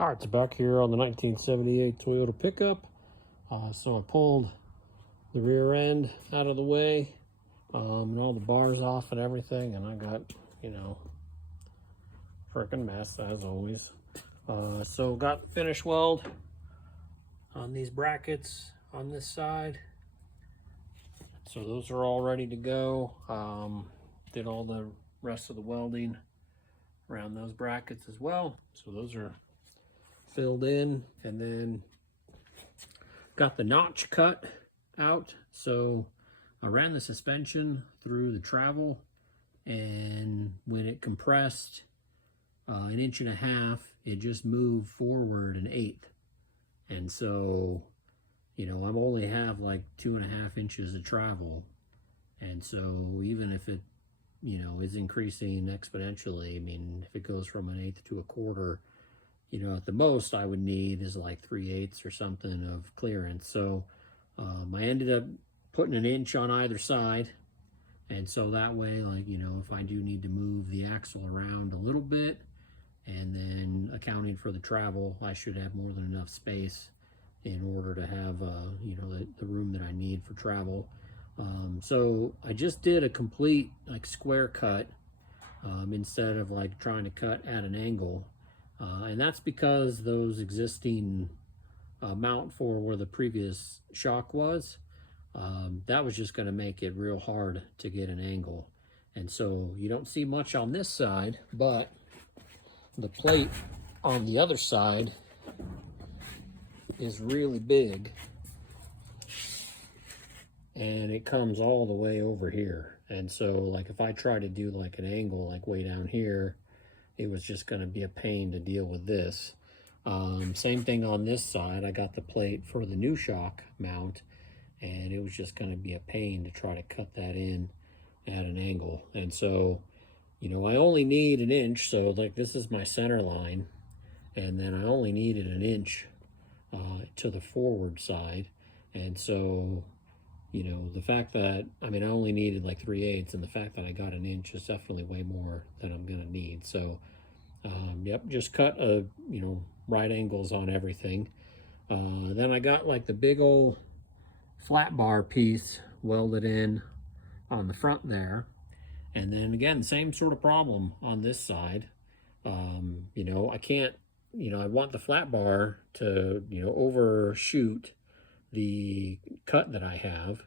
All right, so back here on the 1978 Toyota pickup. So I pulled the rear end out of the way, and all the bars off and everything, and I got, freaking mess as always. So got finish weld on these brackets on this side. So those are all ready to go. Did all the rest of the welding around those brackets as well. So those are filled in, and then got the notch cut out. So I ran the suspension through the travel, and when it compressed 1.5 inches, it just moved forward 1/8. And so, I'm only have like 2.5 inches of travel. And so even if it, is increasing exponentially, I mean, if it goes from 1/8 to 1/4, at the most I would need is like 3/8 or something of clearance. So I ended up putting 1 inch on either side. And so that way, like, if I do need to move the axle around a little bit, and then accounting for the travel, I should have more than enough space in order to have, the room that I need for travel. So I just did a complete like square cut instead of like trying to cut at an angle. And that's because those existing mount for where the previous shock was, that was just going to make it real hard to get an angle. And so you don't see much on this side, but the plate on the other side is really big, and it comes all the way over here. And so like if I try to do like an angle like way down here, it was just going to be a pain to deal with this. Same thing on this side. I got the plate for the new shock mount, and it was just going to be a pain to try to cut that in at an angle. And so, I only need 1 inch. So like this is my center line, and then I only needed 1 inch to the forward side. And so, the fact that, I only needed like 3/8, and the fact that I got 1 inch is definitely way more than I'm going to need. So, yep, just cut, right angles on everything. Then I got like the big old flat bar piece welded in on the front there. And then again, same sort of problem on this side. I can't, I want the flat bar to, overshoot the cut that I have.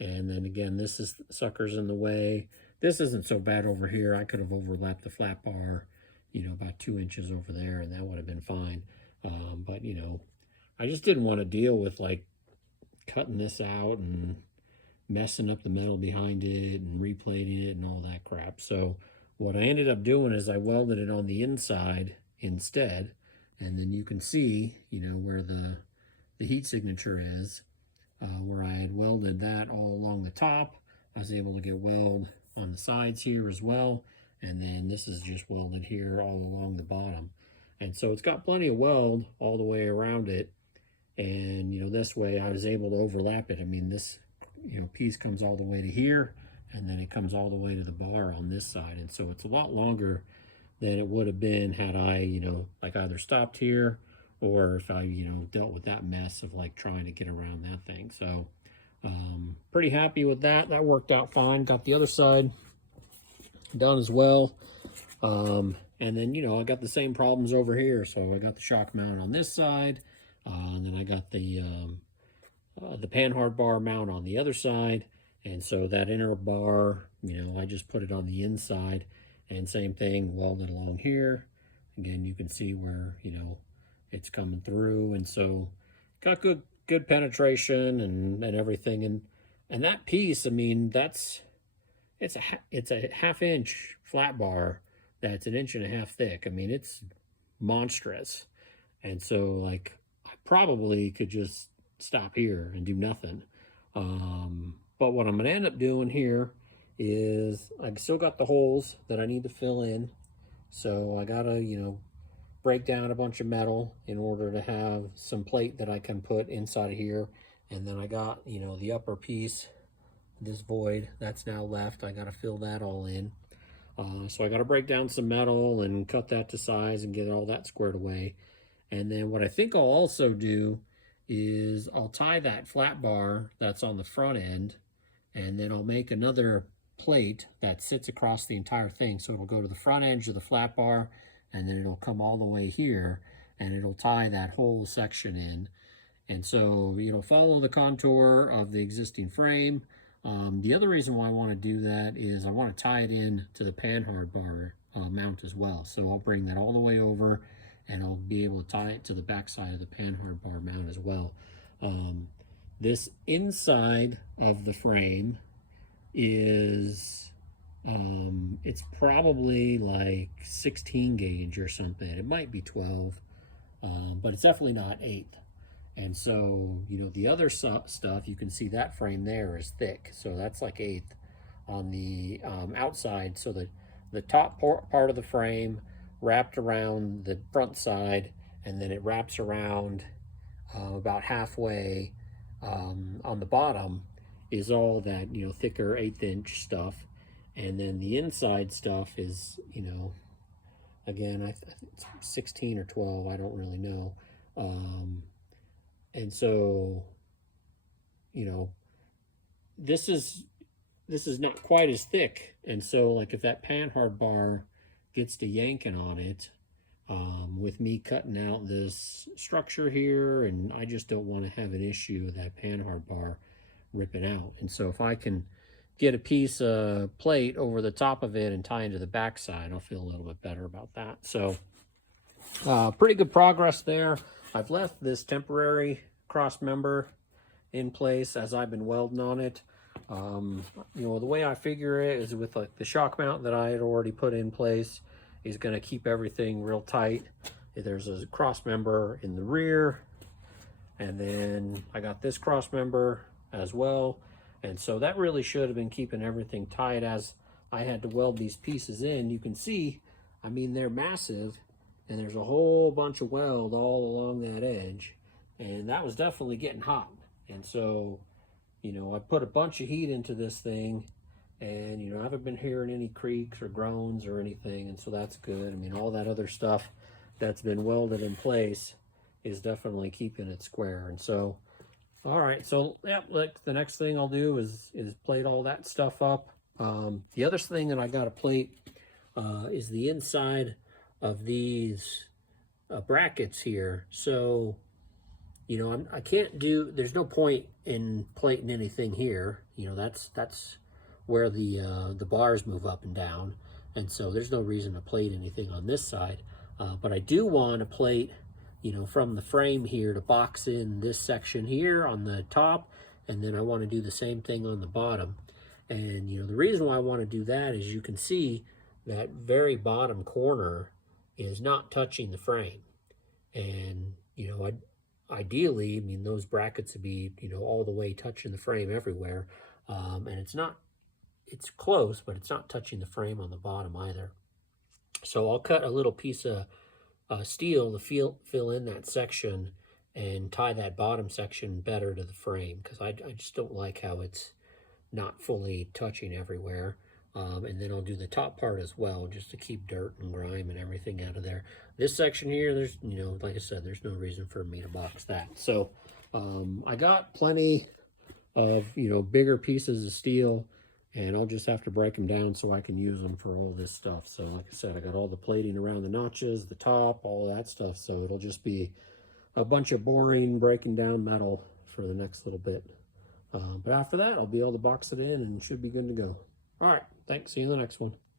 And then again, this is sucker's in the way. This isn't so bad over here. I could have overlapped the flat bar, about 2 inches over there, and that would have been fine. But, I just didn't want to deal with like cutting this out and messing up the metal behind it and replating it and all that crap. So what I ended up doing is I welded it on the inside instead. And then you can see, where the heat signature is, where I had welded that all along the top. I was able to get weld on the sides here as well. And then this is just welded here all along the bottom. And so it's got plenty of weld all the way around it. And, this way I was able to overlap it. I mean, this, piece comes all the way to here, and then it comes all the way to the bar on this side. And so it's a lot longer than it would have been had I, like either stopped here, or if I, dealt with that mess of like trying to get around that thing. So pretty happy with that. That worked out fine. Got the other side done as well. And then, I got the same problems over here. So I got the shock mount on this side, and then I got the panhard bar mount on the other side. And so that inner bar, I just put it on the inside, and same thing, welded along here. Again, you can see where, it's coming through. And so got good penetration and everything. And that piece, it's a 1/2 inch flat bar that's 1.5 inches thick. It's monstrous. And so like I probably could just stop here and do nothing. But what I'm going to end up doing here is I've still got the holes that I need to fill in. So I got to, break down a bunch of metal in order to have some plate that I can put inside of here. And then I got, the upper piece, this void that's now left. I got to fill that all in. So I got to break down some metal and cut that to size and get all that squared away. And then what I think I'll also do is I'll tie that flat bar that's on the front end, and then I'll make another plate that sits across the entire thing. So it'll go to the front edge of the flat bar, and then it'll come all the way here, and it'll tie that whole section in. And so, follow the contour of the existing frame. The other reason why I want to do that is I want to tie it in to the panhard bar mount as well. So I'll bring that all the way over, and I'll be able to tie it to the back side of the panhard bar mount as well. This inside of the frame is, it's probably like 16 gauge or something. It might be 12, but it's definitely not 8. And so, the other stuff, you can see that frame there is thick. So that's like 1/8 on the outside. So the top part of the frame wrapped around the front side, and then it wraps around about halfway on the bottom is all that, thicker 1/8 inch stuff. And then the inside stuff is, again, I think it's 16 or 12, I don't really know. And so, this is not quite as thick. And so, like, if that panhard bar gets to yanking on it, with me cutting out this structure here, and I just don't want to have an issue with that panhard bar ripping out. And so if I can get a piece of plate over the top of it and tie into the back side, I'll feel a little bit better about that. So pretty good progress there. I've left this temporary cross member in place as I've been welding on it. The way I figure it is with like the shock mount that I had already put in place is going to keep everything real tight. There's a cross member in the rear, and then I got this cross member as well. And so that really should have been keeping everything tight as I had to weld these pieces in. You can see, I mean, they're massive, and there's a whole bunch of weld all along that edge, and that was definitely getting hot. And so, I put a bunch of heat into this thing, and, I haven't been hearing any creaks or groans or anything, and so that's good. I mean, all that other stuff that's been welded in place is definitely keeping it square. And so, all right, so yeah, look, the next thing I'll do is plate all that stuff up. The other thing that I got to plate is the inside of these brackets here. So, I can't do, there's no point in plating anything here. That's where the bars move up and down. And so there's no reason to plate anything on this side. But I do want to plate, from the frame here to box in this section here on the top. And then I want to do the same thing on the bottom. And, the reason why I want to do that is you can see that very bottom corner is not touching the frame. And, ideally, I mean, those brackets would be, all the way touching the frame everywhere. And it's close, but it's not touching the frame on the bottom either. So I'll cut a little piece of steel to fill in that section and tie that bottom section better to the frame, because I just don't like how it's not fully touching everywhere. And then I'll do the top part as well, just to keep dirt and grime and everything out of there. This section here, there's, like I said, there's no reason for me to box that. So I got plenty of, bigger pieces of steel, and I'll just have to break them down so I can use them for all this stuff. So like I said, I got all the plating around the notches, the top, all of that stuff. So it'll just be a bunch of boring, breaking down metal for the next little bit. But after that, I'll be able to box it in and should be good to go. All right, thanks. See you in the next one.